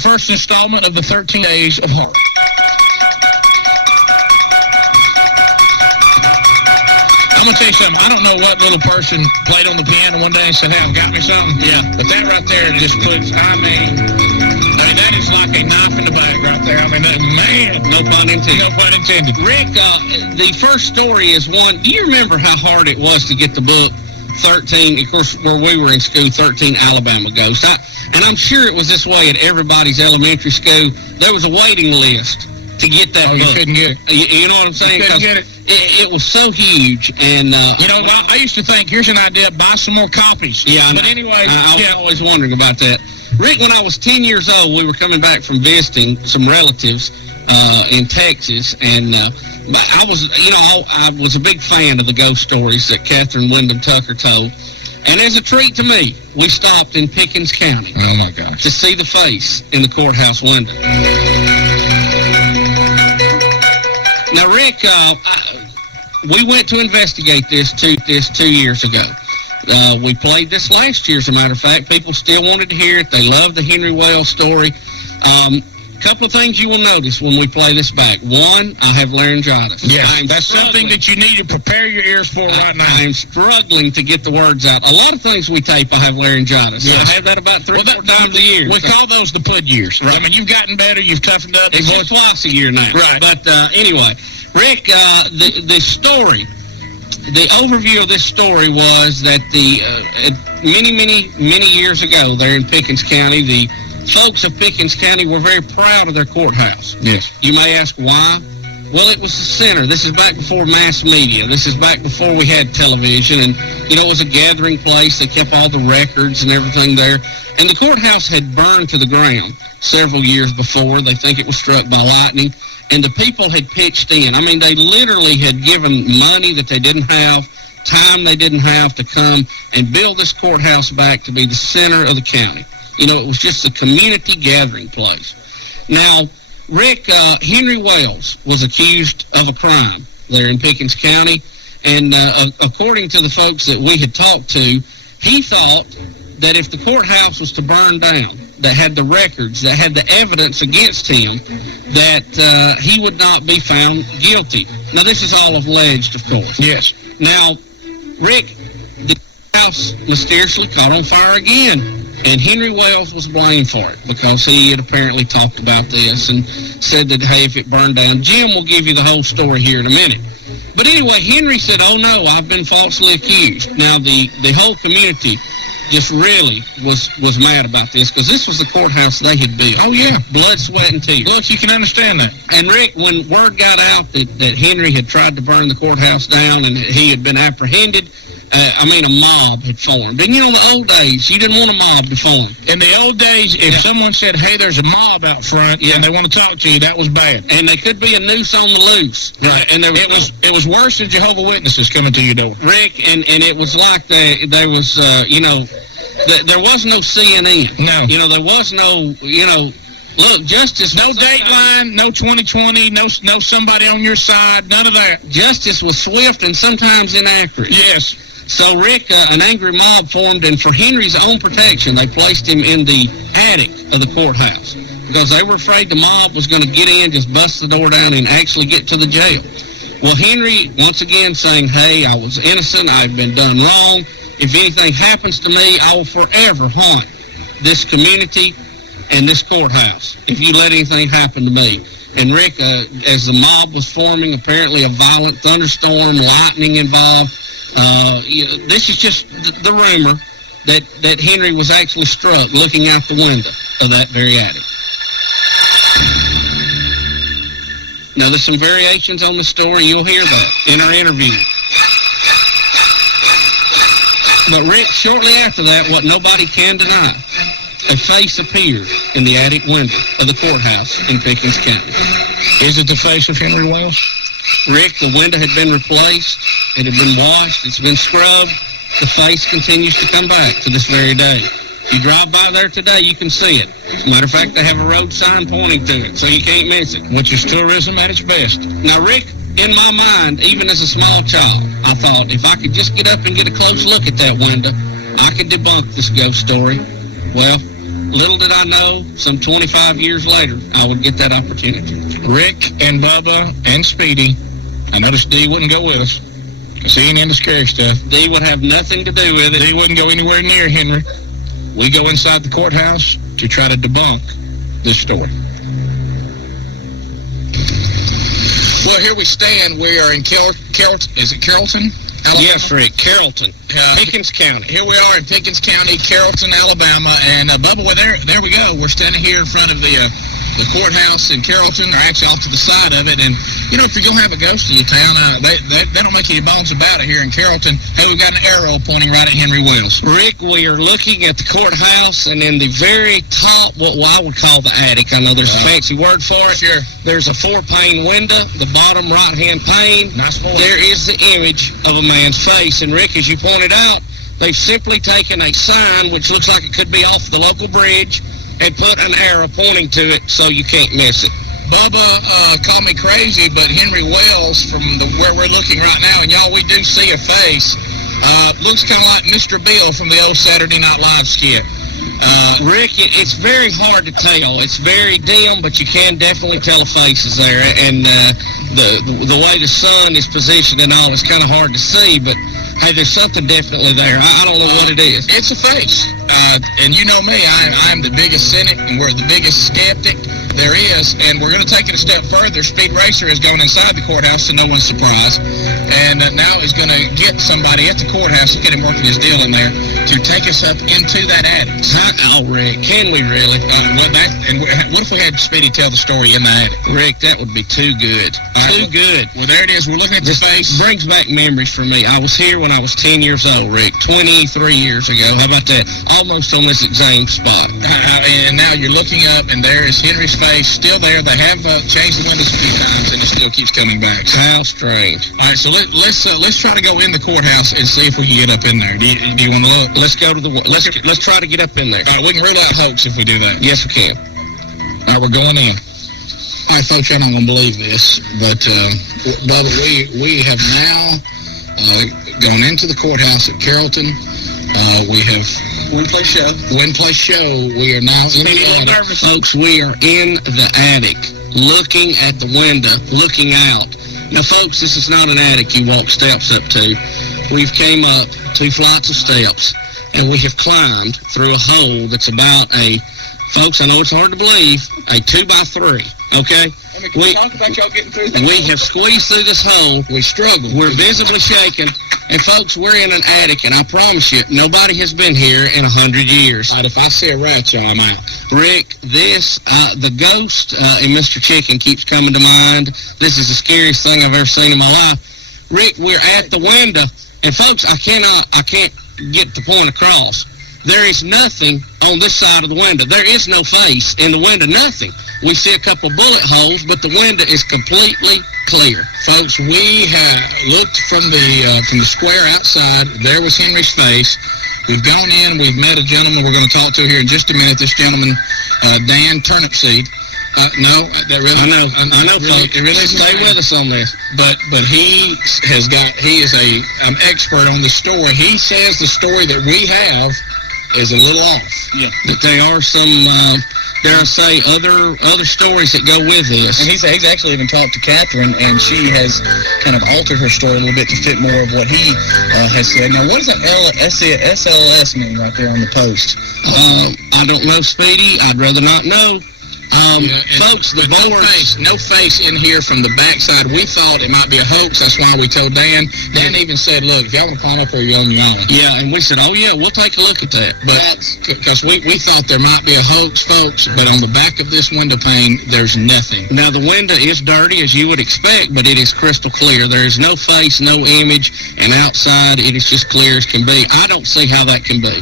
first installment of the 13 Days of Horror. I'm going to tell you something. I don't know what little person played on the piano one day and said, hey, I've got me something. Yeah. But that right there just puts, I mean, that is like a knife in the back right there. I mean, man. No pun intended. No pun intended. Rick, the first story is one. Do you remember how hard it was to get the book 13, of course, where we were in school, 13 Alabama Ghosts? And I'm sure it was this way at everybody's elementary school. There was a waiting list to get that book. You couldn't get it. You know what I'm saying? You couldn't get it. It was so huge, and you know, I used to think, here's an idea, buy some more copies. Yeah, but anyway, I was always wondering about that. Rick, when I was 10 years old, we were coming back from visiting some relatives in Texas, and I was a big fan of the ghost stories that Catherine Wyndham Tucker told. And as a treat to me, we stopped in Pickens County. Oh my gosh! To see the face in the courthouse window. Now, Rick, we went to investigate this 2 years ago. We played this last year, as a matter of fact. People still wanted to hear it. They loved the Henry Wells story. Couple of things you will notice when we play this back. One, I have laryngitis. Yes, that's something that you need to prepare your ears for right now. I am struggling to get the words out. A lot of things we tape, I have laryngitis. Yes. I have that about 3 or 4 times a year. We call those the pud years. Right. I mean, you've gotten better. You've toughened up. It's just twice a year now. Right. But anyway, Rick, the story, the overview of this story was that many years ago there in Pickens County, the folks of Pickens County were very proud of their courthouse. Yes. You may ask why. Well, it was the center. This is back before mass media. This is back before we had television. And, it was a gathering place. They kept all the records and everything there. And the courthouse had burned to the ground several years before. They think it was struck by lightning. And the people had pitched in. I mean, they literally had given money that they didn't have, time they didn't have to come and build this courthouse back to be the center of the county. It was just a community gathering place. Now, Rick, Henry Wells was accused of a crime there in Pickens County, and according to the folks that we had talked to, he thought that if the courthouse was to burn down, that had the records, that had the evidence against him, that he would not be found guilty. Now, this is all alleged, of course. Yes. Now, Rick, the house mysteriously caught on fire again. And Henry Wells was blamed for it because he had apparently talked about this and said that, hey, if it burned down, Jim will give you the whole story here in a minute. But anyway, Henry said, oh, no, I've been falsely accused. Now, the whole community just really was mad about this because this was the courthouse they had built. Oh, yeah. Blood, sweat, and tears. Look, you can understand that. And, Rick, when word got out that Henry had tried to burn the courthouse down and he had been apprehended, a mob had formed. And, in the old days, you didn't want a mob to form. In the old days, if someone said, hey, there's a mob out front and they want to talk to you, that was bad. And they could be a noose on the loose. Right. And it was worse than Jehovah's Witnesses coming to your door. Rick, and it was like there was, there was no CNN. No. There was no, look, justice... No Dateline, no 2020, no somebody on your side, none of that. Justice was swift and sometimes inaccurate. Yes. So, Rick, an angry mob formed, and for Henry's own protection, they placed him in the attic of the courthouse because they were afraid the mob was going to get in, just bust the door down, and actually get to the jail. Well, Henry, once again, saying, hey, I was innocent, I've been done wrong. If anything happens to me, I will forever haunt this community and this courthouse if you let anything happen to me. And, Rick, as the mob was forming, apparently a violent thunderstorm, lightning involved. This is just the rumor that Henry was actually struck looking out the window of that very attic. Now, there's some variations on the story. You'll hear that in our interview. But, Rick, shortly after that, what nobody can deny, a face appeared in the attic window of the courthouse in Pickens County. Is it the face of Henry Wells? Rick, the window had been replaced. It had been washed. It's been scrubbed. The face continues to come back to this very day. If you drive by there today, you can see it. As a matter of fact, they have a road sign pointing to it, so you can't miss it. Which is tourism at its best. Now, Rick, in my mind, even as a small child, I thought if I could just get up and get a close look at that window, I could debunk this ghost story. Well, little did I know, some 25 years later, I would get that opportunity. Rick and Bubba and Speedy, I noticed D wouldn't go with us, because he ain't into scary stuff. D would have nothing to do with it. D wouldn't go anywhere near Henry. We go inside the courthouse to try to debunk this story. Well, here we stand. We are in Carrollton. Is it Carrollton, Alabama? Yes, Rick, Carrollton, Pickens County. Here we are in Pickens County, Carrollton, Alabama, and Bubba, well, there we go. We're standing here in front of the courthouse in Carrollton, or actually off to the side of it. And you know, if you're gonna have a ghost in your town, they don't make any bones about it here in Carrollton. Hey, we've got an arrow pointing right at Henry Wells. Rick, we are looking at the courthouse, and in the very top, what I would call the attic. I know there's a fancy word for it. Sure. There's a 4-pane window. The bottom right-hand pane. Nice boy. There is the image of a man's face. And Rick, as you pointed out, they've simply taken a sign which looks like it could be off the local bridge and put an arrow pointing to it so you can't miss it. Bubba called me crazy, but Henry Wells, from where we're looking right now, and y'all, we do see a face. Looks kind of like Mr. Bill from the old Saturday Night Live skit. Rick, it's very hard to tell. It's very dim, but you can definitely tell a face is there. And the way the sun is positioned and all, it's kind of hard to see, but hey, there's something definitely there. I don't know what it is. It's a face. And you know me, I'm the biggest cynic, and we're the biggest skeptic there is. And we're going to take it a step further. Speed Racer has gone inside the courthouse to no one's surprise. And now is going to get somebody at the courthouse to get him working his deal in there to take us up into that attic. Oh, Rick, can we really? What if we had Speedy tell the story in the attic? Rick, that would be too good. Too good. Well, there it is. We're looking at the face. Brings back memories for me. I was here when I was 10 years old, Rick, 23 years ago. How about that? Almost on this exact spot. And now you're looking up, and there is Henry's face still there. They have changed the windows a few times, and it still keeps coming back. How strange. All right, so let's try to go in the courthouse and see if we can get up in there. Do you want to look? Let's go to let's try to get up in there. All right, we can rule out hoax if we do that. Yes, we can. All right, we're going in. All right, folks, y'all don't want to believe this, but Bubba, we have now gone into the courthouse at Carrollton. We have Win Place Show. We are now in the attic. Nervous. Folks, we are in the attic, looking at the window, looking out. Now, folks, this is not an attic you walk steps up to. We've came up 2 flights of steps, and we have climbed through a hole that's about folks, I know it's hard to believe, a 2x3, okay? Can we talk about y'all getting through that? We have squeezed through this hole. We struggled. We're visibly shaking. And, folks, we're in an attic, and I promise you, nobody has been here in 100 years. All right, if I see a rat, y'all, I'm out. Rick, the ghost in Mr. Chicken keeps coming to mind. This is the scariest thing I've ever seen in my life. Rick, we're at the window, and, folks, I can't get the point across. There is nothing on this side of the window. There is no face in the window, nothing. We see a couple bullet holes, but the window is completely clear. Folks, we have looked from the square outside. There was Henry's face. We've gone in. We've met a gentleman we're going to talk to here in just a minute. This gentleman, Dan Turnipseed. No, that really. I know, folks. It really Stay with us on this. But he is an expert on the story. He says the story that we have is a little off. Yeah. That there are some, dare I say, other stories that go with this. And he's actually even talked to Catherine, and she has kind of altered her story a little bit to fit more of what he has said. Now, what does that SLS mean right there on the post? I don't know, Speedy. I'd rather not know. Folks, the boards... No face in here from the backside. We thought it might be a hoax. That's why we told Dan. Dan even said, look, if y'all want to climb up there, you're on your own. Yeah, and we said, oh, yeah, we'll take a look at that. But because we thought there might be a hoax, folks, but on the back of this window pane, there's nothing. Now, the window is dirty, as you would expect, but it is crystal clear. There is no face, no image, and outside it is just clear as can be. I don't see how that can be.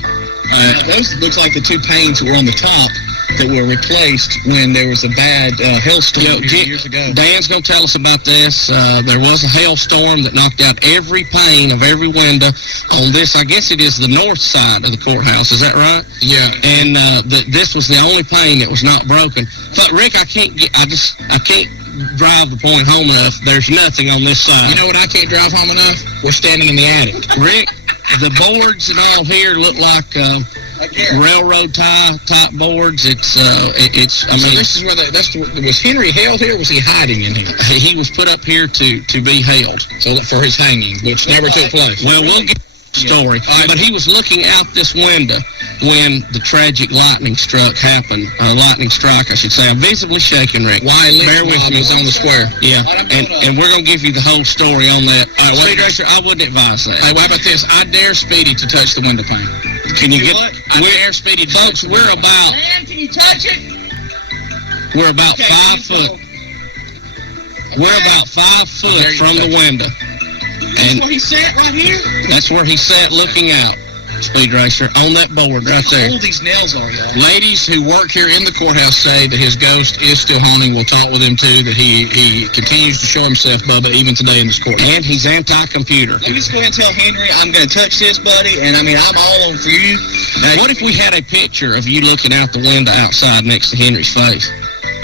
Those looks like the 2 panes that were on the top that were replaced when there was a bad hailstorm years ago. Dan's going to tell us about this. There was a hailstorm that knocked out every pane of every window on this. I guess it is the north side of the courthouse. Is that right? Yeah. And this was the only pane that was not broken. But Rick, I can't drive the point home enough. There's nothing on this side. You know what I can't drive home enough? We're standing in the attic. Rick, the boards and all here look like railroad type boards. It's I So mean, this is where was Henry held here, or was he hiding in here? he was put up here to be held. So for his hanging, which never took place. Well, we'll get the story. But he was looking out this window when the tragic lightning strike happened. Lightning strike, I should say. I'm visibly shaking, Rick. Why Bear with me. was on the square. Yeah, and we're going to give you the whole story on that. Speed Racer, I wouldn't advise that. Hey, how about this? I dare Speedy to touch the window pane. Can you get... I dare Speedy to touch Folks, the window pane. Man, can you touch it? We're about 5 foot. We're about 5 foot from the window. That's where he sat right here? That's where he sat looking out, Speed Racer, on that board right How there. old these nails are, y'all. Ladies who work here in the courthouse say that his ghost is still haunting. We'll talk with him, too, that he continues to show himself, Bubba, even today in this courthouse. And he's anti-computer. Let me just go ahead and tell Henry I'm going to touch this, buddy, and I mean, I'm all on for you. Now, What if we had a picture of you looking out the window outside next to Henry's face?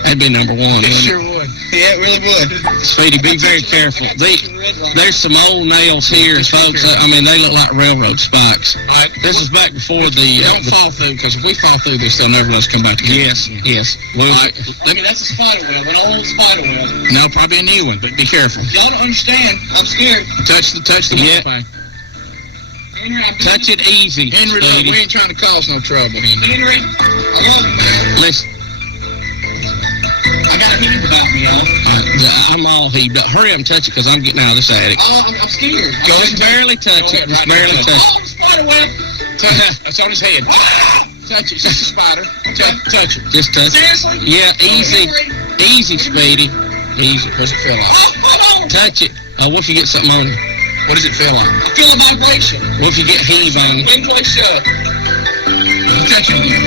That'd be number one, It wouldn't sure it? would. Yeah, it really would. Speedy, be very careful. There's some old nails here, folks. I mean, they look like railroad spikes. All right, This is back before the... don't fall through, because if we fall through this, they'll never let us come back together. Yes. Well, All right, I mean, that's a spider web, an old spider web. no, probably a new one, but be careful. Y'all don't understand. I'm scared. Touch the Yeah. window pane. Henry, I'm touch it easy, Henry, look, Speedy. we ain't trying to cause no trouble, Henry. Henry, I love you, man. Listen, I got a heave about me, y'all. I'm all heaved up. Hurry up and touch it, because I'm getting out of this attic. Oh, I'm scared. Go Just barely touch Go it. ahead, Just right now, barely touch touch Oh, the spider web. That's on his head. Touch it. It's just a spider. Touch it. it. Just touch it. Seriously? Yeah, easy. Henry? Easy, Speedy. Easy. What does it feel like? Oh, hold on. Touch it. What if you get something on you? What does it feel like? I feel a vibration. What if you get heave on you? Big boy shove. You touch it again.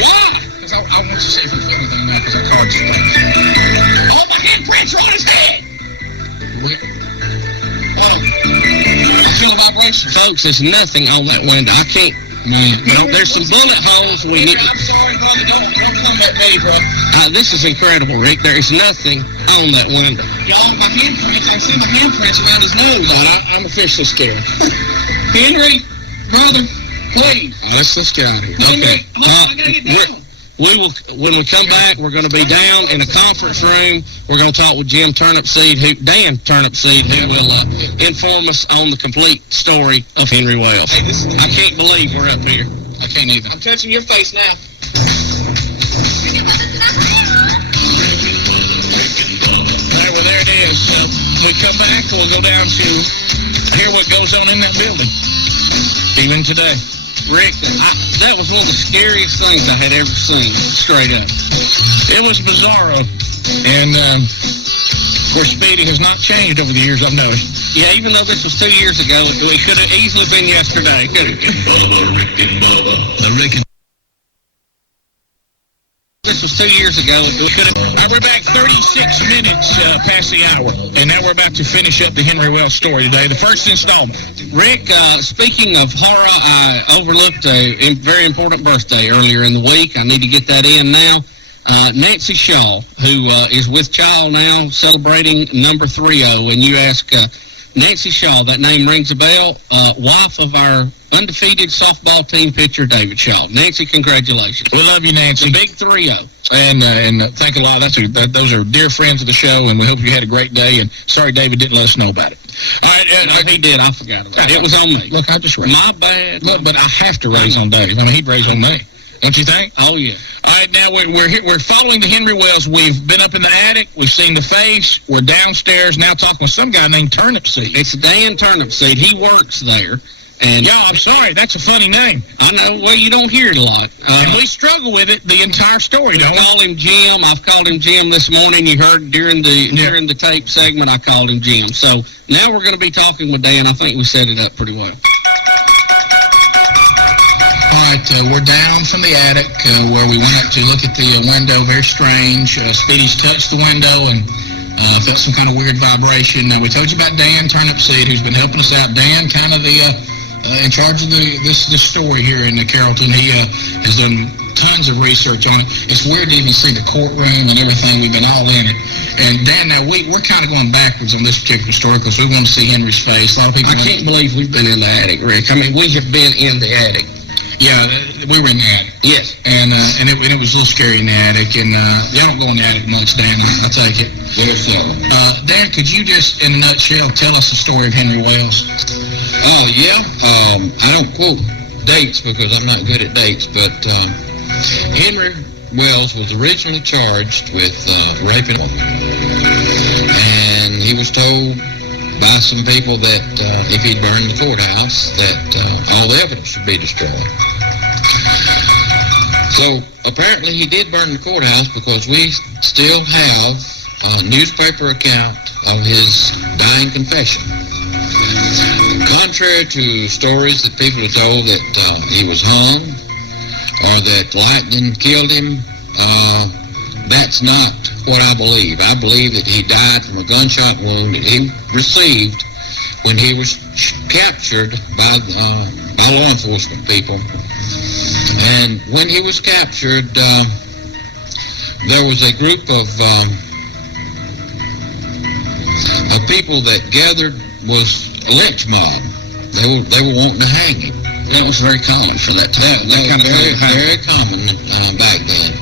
Why? Because I want you to see if you feel anything now, because our card's thing. Oh, my handprints are on his head. Hold on. I feel a vibration. Folks, there's nothing on that window. I can't... Man, No, there's some bullet holes we need... I'm sorry, brother. Don't come at me, bro. This is incredible, Rick. There is nothing on that window. Y'all, my handprints. I see my handprints around his nose. I'm officially scared. Henry, brother, please. Let's get out of here. Henry, hold on, I gotta get down. We will, when we come back, we're going to be down in a conference room. We're going to talk with Dan Turnipseed, who will inform us on the complete story of Henry Wells. Hey, this is- I can't believe we're up here. I can't either. I'm touching your face now. All right, well, there it is. When we come back, we'll go down to hear what goes on in that building, even today. Rick, that was one of the scariest things I had ever seen, straight up. It was bizarro, and where Speedy has not changed over the years, I've noticed. Yeah, even though this was 2 years ago, it could have easily been yesterday. Rick and Bubba. The Rick and This was 2 years ago, it could have... All right, we're back 36 minutes past the hour, and now we're about to finish up the Henry Wells story today, the first installment. Rick, speaking of horror, I overlooked a very important birthday earlier in the week. I need to get that in now. Nancy Shaw, who is with child now, celebrating number 30, and you ask Nancy Shaw, that name rings a bell, wife of our undefeated softball team pitcher, David Shaw. Nancy, congratulations. We love you, Nancy. Big 30. And thank a lot. Those are dear friends of the show, and we hope you had a great day. And sorry David didn't let us know about it. All right. No, he did. I forgot about it. It was on me. Look, I just raised. My bad. Look, but I have to raise on Dave. I mean, he'd raise on me. Don't you think? Oh, yeah. All right, now we're here. We're following the Henry Wells. We've been up in the attic. We've seen the face. We're downstairs now talking with some guy named Turnipseed. It's Dan Turnipseed. He works there. And Y'all, I'm sorry. That's a funny name. I know. Well, you don't hear it a lot. And we struggle with it the entire story, I don't we? call him Jim. I've called him Jim this morning. You heard during the tape segment, I called him Jim. So now we're going to be talking with Dan. I think we set it up pretty well. All right, we're down from the attic where we went up to look at the window. Very strange. Speedy's touched the window and felt some kind of weird vibration. We told you about Dan Turnipseed, who's been helping us out. Dan, kind of the in charge of this story here in Carrollton. He has done tons of research on it. It's weird to even see the courtroom and everything. We've been all in it. And Dan, now we're kind of going backwards on this particular story because we want to see Henry's face. A lot of people. I can't believe we've been in the attic, Rick. I mean, we have been in the attic. Yeah, we were in the attic. Yes. And it was a little scary in the attic, and y'all don't go in the attic much, Dan, I'll take it. Very seldom. Dan, could you just, in a nutshell, tell us the story of Henry Wells? Oh, yeah. I don't quote dates because I'm not good at dates, but Henry Wells was originally charged with raping a woman. And he was told by some people that if he'd burned the courthouse, that all the evidence should be destroyed. So apparently he did burn the courthouse because we still have a newspaper account of his dying confession. Contrary to stories that people are told that he was hung or that lightning killed him, that's not what I believe. I believe that he died from a gunshot wound that he received when he was captured by law enforcement people. And when he was captured, there was a group of people that gathered, was a lynch mob. They were wanting to hang him. That was very common for that time. That kind of very common back then.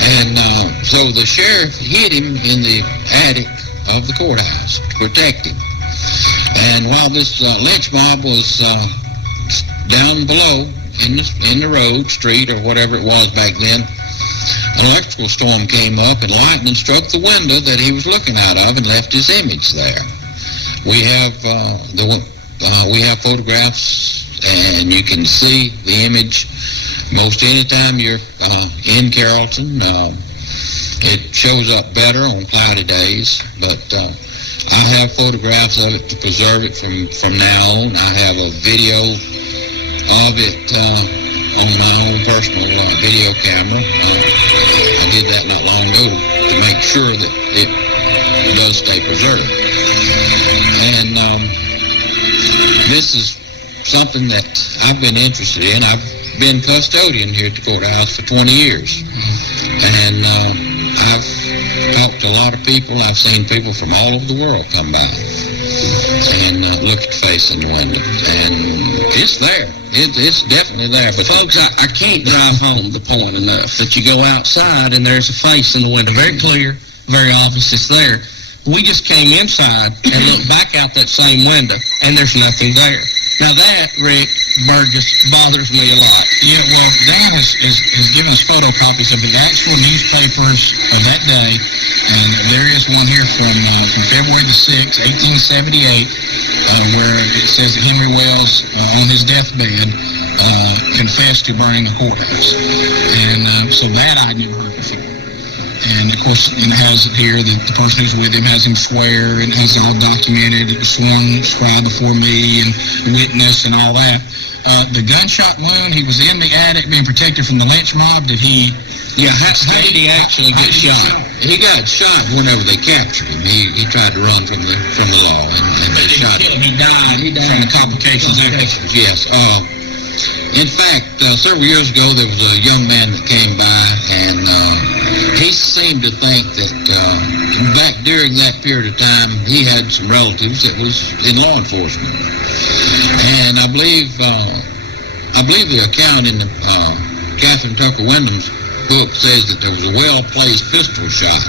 And so the sheriff hid him in the attic of the courthouse to protect him. And while this lynch mob was down below in the road, street, or whatever it was back then, an electrical storm came up and lightning struck the window that he was looking out of and left his image there. We have photographs, and you can see the image most any time you're in Carrollton. It shows up better on cloudy days, but I have photographs of it to preserve it from now on. I have a video of it on my own personal video camera. I did that not long ago to make sure that it does stay preserved. And this is something that I've been interested in. I've been custodian here at the courthouse for 20 years. And I've talked to a lot of people. I've seen people from all over the world come by and look at the face in the window. And it's there. It's definitely there. But folks, I can't drive home the point enough that you go outside and there's a face in the window. Very clear, very obvious it's there. We just came inside and looked back out that same window, and there's nothing there. Now that, Rick Burgess, bothers me a lot. Yeah, well, Dan has given us photocopies of the actual newspapers of that day, and there is one here from February the 6th, 1878, where it says that Henry Wells, on his deathbed, confessed to burning the courthouse. And so that I'd never heard before. And, of course, it has it here that the person who's with him has him swear, and it has all documented. It was scribed before me and witness and all that. The gunshot wound, he was in the attic being protected from the lynch mob. Did he... Yeah, how did he actually get shot? He got shot whenever they captured him. He tried to run from the law, and they shot him. He died from the complications. Yes. In fact, several years ago, there was a young man that came by, and he seemed to think that back during that period of time, he had some relatives that was in law enforcement. And I believe the account in the Catherine Tucker Wyndham's book says that there was a well-placed pistol shot.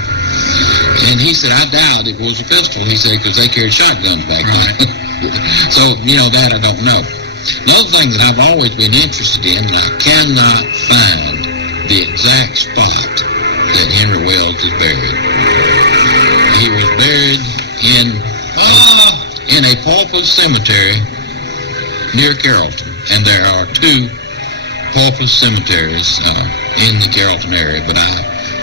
And he said, I doubt it was a pistol. He said, because they carried shotguns back then. So, that I don't know. Another thing that I've always been interested in, and I cannot find the exact spot that Henry Wells is buried. He was buried in a pauper cemetery near Carrollton, and there are 2 pauper cemeteries in the Carrollton area, but I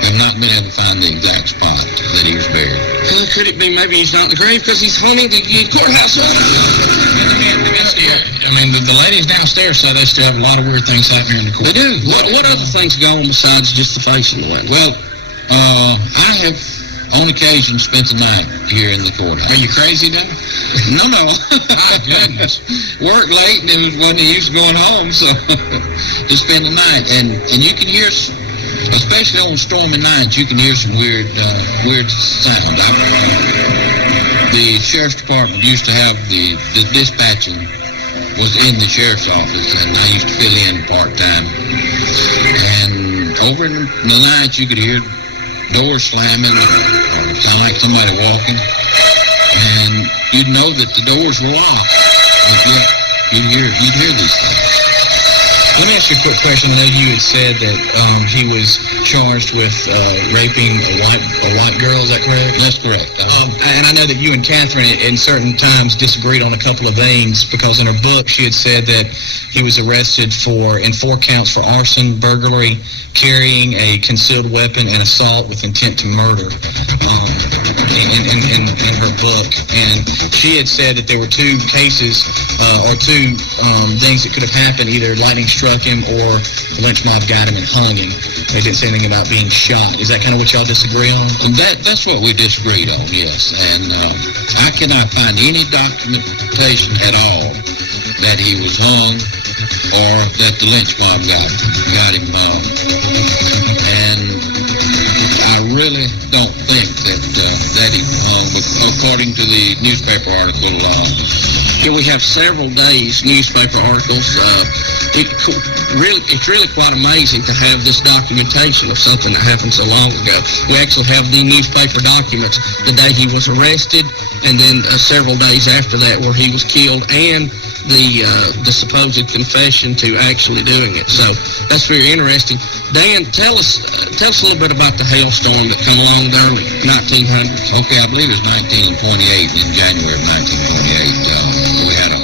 have not been able to find the exact spot that he was buried. Could it be maybe he's not in the grave because he's haunting the courthouse? I mean, the ladies downstairs say they still have a lot of weird things happening here in the court. They do. What other things go on besides just the face in the window? Well, I have on occasion spent the night here in the courthouse. Are you crazy, Dan? No. My goodness. Worked late, and it wasn't used to going home, so to spend the night. And you can hear, especially on stormy nights, you can hear some weird sounds. The sheriff's department used to have the dispatching was in the sheriff's office, and I used to fill in part-time. And over in the night, you could hear doors slamming, or sound like somebody walking, and you'd know that the doors were locked, but yet you'd hear these things. Let me ask you a quick question. I know you had said that he was charged with raping a white girl. Is that correct? That's correct. And I know that you and Catherine in certain times disagreed on a couple of things, because in her book she had said that he was arrested in 4 counts for arson, burglary, carrying a concealed weapon, and assault with intent to murder in her book. And she had said that there were 2 cases or 2 things that could have happened. Either lightning struck him or the lynch mob got him and hung him. They didn't say anything about being shot. Is that kind of what y'all disagree on? That's what we disagreed on, yes. And I cannot find any documentation at all that he was hung or that the lynch mob got him. And I really don't think that he was hung, but according to the newspaper article. Here we have several days newspaper articles. It's really quite amazing to have this documentation of something that happened so long ago. We actually have the newspaper documents the day he was arrested, and then several days after that where he was killed, and the supposed confession to actually doing it. So that's very interesting. Dan, tell us a little bit about the hailstorm that come along the early 1900s. Okay, I believe it was 1928, in January of 1928. We had a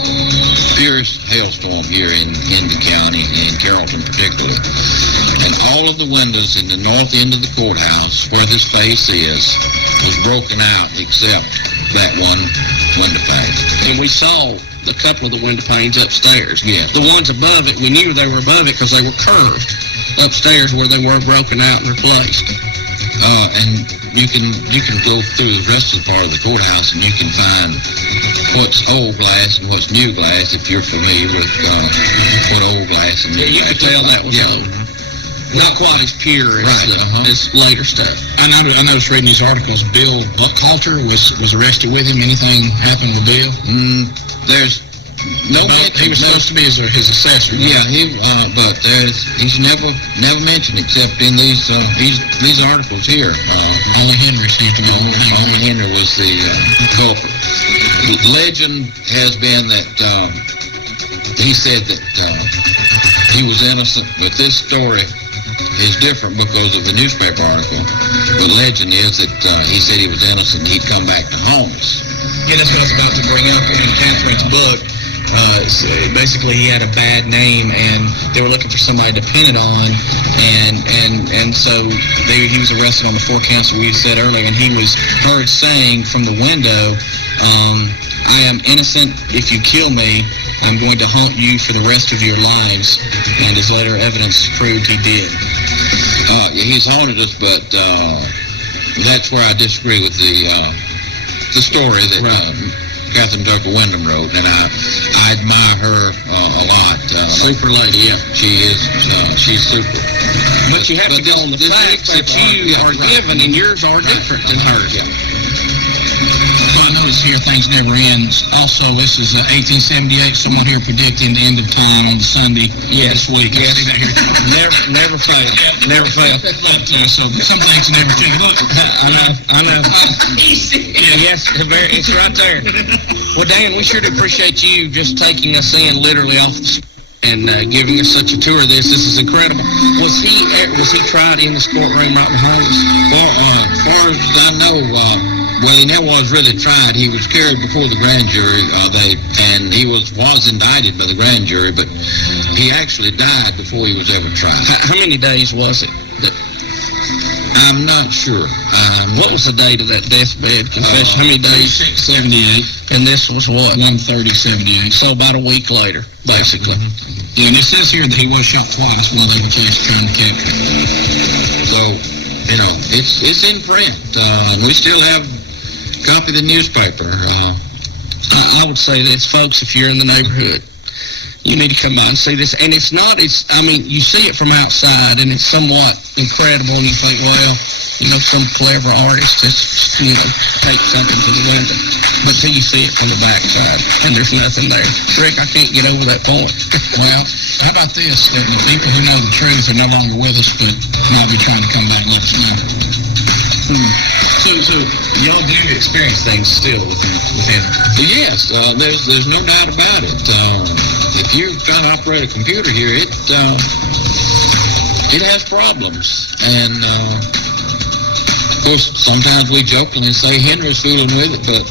fierce hailstorm here in the county, in Carrollton particularly. And all of the windows in the north end of the courthouse, where this space is, was broken out except that one window pane. And we saw a couple of the window panes upstairs. Yes. The ones above it, we knew they were above it because they were curved upstairs where they were broken out and replaced. And you can go through the rest of the part of the courthouse, and you can find what's old glass and what's new glass, if you're familiar with what old glass and new you glass. could tell that was old. Not quite as pure as, as later stuff. I noticed reading these articles, Bill Buckhalter was arrested with him. Anything happened with Bill? There's no mention. He was supposed to be his assessor. Right? Yeah, but he's never mentioned except in these articles here. Only Henry seems to be Only Henry was the culprit. Legend has been that he said that he was innocent, but this story is different because of the newspaper article. But legend is that he said he was innocent and he'd come back to haunt us. Yeah, that's what I was about to bring up in Catherine's book. Basically, he had a bad name, and they were looking for somebody to pin it on, and so he was arrested on the 4 counts that we said earlier, and he was heard saying from the window, "I am innocent. If you kill me, I'm going to haunt you for the rest of your lives." And his later evidence proved he did. Yeah, he's haunted us, but that's where I disagree with the story that Catherine Tucker Wyndham wrote, and I admire her a lot. Super lady, yeah. She is. She's super. But you have to go on the facts that you are given, and yours are different than hers. Yeah. Well, I notice here things never end. Also, this is 1878. Someone here predicting the end of time on Sunday this week. I see that here. Never fail. Never fail. So some things never change. Look, I know. Yes, it's right there. Well, Dan, we sure do appreciate you just taking us in literally off the spot and giving us such a tour of this. This is incredible. Was he tried in this courtroom right behind us? Well, as far as I know, well, he never was really tried. He was carried before the grand jury, and he was indicted by the grand jury, but he actually died before he was ever tried. How many days was it? I'm not sure. What was the date of that deathbed confession? How many days? 78. And this was what? 1/30/78. So about a week later, basically. Yeah, and it says here that he was shot twice while they were trying to capture him. So, it's in print. And we still have a copy of the newspaper. I would say this, folks, if you're in the neighborhood, you need to come by and see this. And you see it from outside, and it's somewhat incredible, and you think, well, some clever artist just, taped something to the window. but till you see it from the backside, and there's nothing there. Rick, I can't get over that point. Well, how about this? That the people who know the truth are no longer with us, but might be trying to come back and let us know. So y'all do experience things still within. Yes, there's no doubt about it. If you're trying to operate a computer here, it has problems, and of course sometimes we jokingly say Henry's fooling with it, but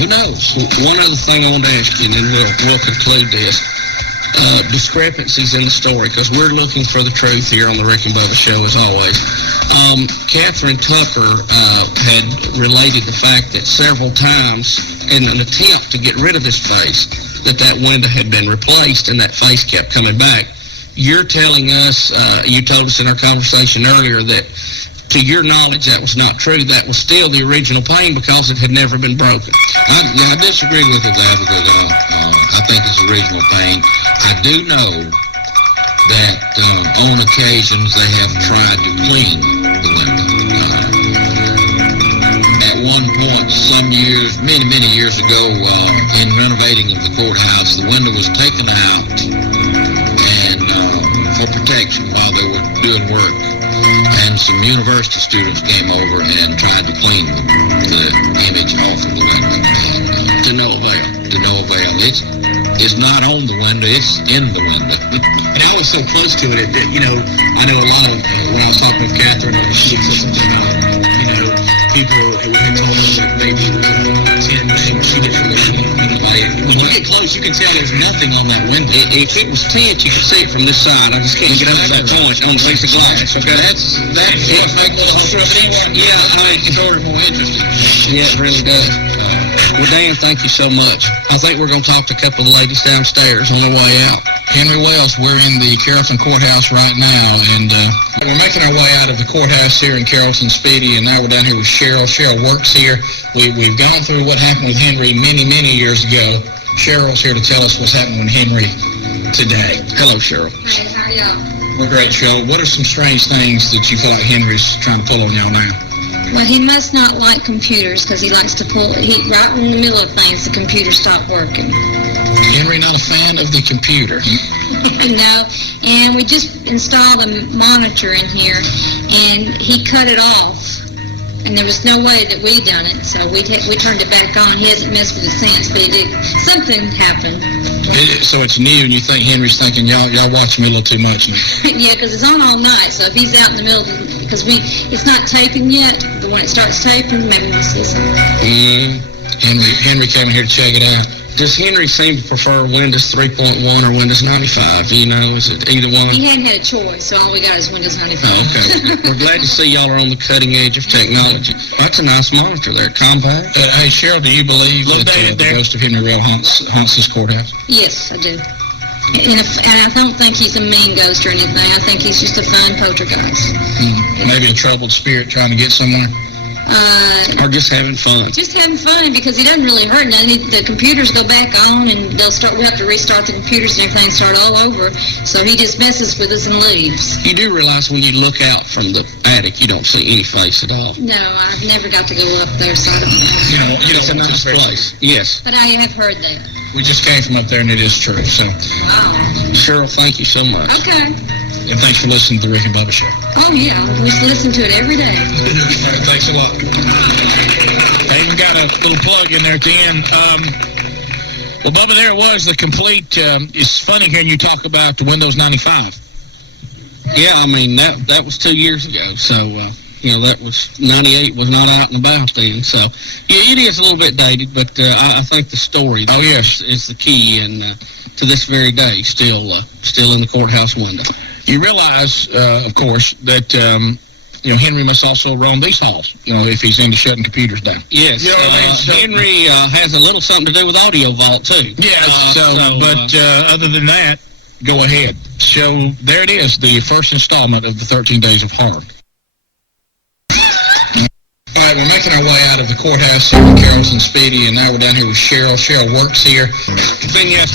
who knows? One other thing I want to ask you, and then we'll conclude this. Discrepancies in the story, because we're looking for the truth here on the Rick and Bubba Show, as always. Catherine Tucker had related the fact that several times, in an attempt to get rid of this face, that window had been replaced and that face kept coming back. You're telling us, you told us in our conversation earlier that, to your knowledge, that was not true. That was still the original pane because it had never been broken. I disagree with it there because I think it's original paint. I do know that on occasions they have tried to clean the window. At one point, some years, many years ago, in renovating of the courthouse, the window was taken out and for protection while they were doing work. And some university students came over and tried to clean the image off of the window. And, To no avail. to no avail. It's not on the window, it's in the window. And I was so close to it that, I know a lot of, when I was talking with Catherine, she had said something about, people had told her that maybe it was a 10 thing, or she didn't really see anybody. When you get close, you can tell there's nothing on that window. If it was tint, you could see it from this side. I just can't get over that point on the piece of glass. Okay, That's what makes the whole thing sort of more interesting. Yeah, it really does. Well, Dan, thank you so much. I think we're going to talk to a couple of the ladies downstairs on their way out. Henry Wells, we're in the Carrollton Courthouse right now, and we're making our way out of the courthouse here in Carrollton Speedy, and now we're down here with Cheryl. Cheryl works here. We've gone through what happened with Henry many years ago. Cheryl's here to tell us what's happening with Henry today. Hello, Cheryl. Hey, how are y'all? We're great, Cheryl. What are some strange things that you feel like Henry's trying to pull on y'all now? Well, he must not like computers because he likes to pull, right in the middle of things, the computer stopped working. Henry not a fan of the computer. No, and we just installed a monitor in here, and he cut it off. And there was no way that we done it, so we turned it back on. He hasn't messed with it since, but he did. Something happened. So it's new, and you think Henry's thinking, y'all watching me a little too much now. Yeah, because it's on all night, so if he's out in the middle, because it's not taping yet, but when it starts taping, maybe we'll see something. Henry came in here to check it out. Does Henry seem to prefer Windows 3.1 or Windows 95? Do you know? Is it either one? He hadn't had a choice, so all we got is Windows 95. Oh, okay. We're glad to see y'all are on the cutting edge of technology. That's a nice monitor there, compact. Hey, Cheryl, do you believe Look, that David, the there. ghost of Henry Real haunts this courthouse? Yes, I do. And I don't think he's a mean ghost or anything. I think he's just a fun poltergeist. Maybe a troubled spirit trying to get somewhere? Or just having fun. Just having fun because he doesn't really hurt nothing. The computers go back on and we have to restart the computers and everything, start all over. So he just messes with us and leaves. You do realize when you look out from the attic, you don't see any face at all. No, I've never got to go up there, so I don't know. It's a nice place. Yes. But I have heard that. We just came from up there, and it is true. So, Wow. Cheryl, thank you so much. Okay. and thanks for listening to the Rick and Bubba Show. Oh, yeah. We listen to it every day. Thanks a lot. I even got a little plug in there at the end. Well, Bubba, there it was, the complete, it's funny hearing you talk about the Windows 95. Yeah, I mean, that was 2 years ago, so, that was, 98 was not out and about then, so, yeah, it is a little bit dated, but I think the story is the key, and to this very day, still in the courthouse window. You realize, of course, that, Henry must also roam these halls, if he's into shutting computers down. Yes, You know what I mean? So- Henry has a little something to do with Audio Vault, too. Yes, other than that, go ahead. So there it is, the first installment of the 13 Days of Horror. All right, we're making our way out of the courthouse here with Carrollton Speedy, and now we're down here with Cheryl. Cheryl works here. Then, yes,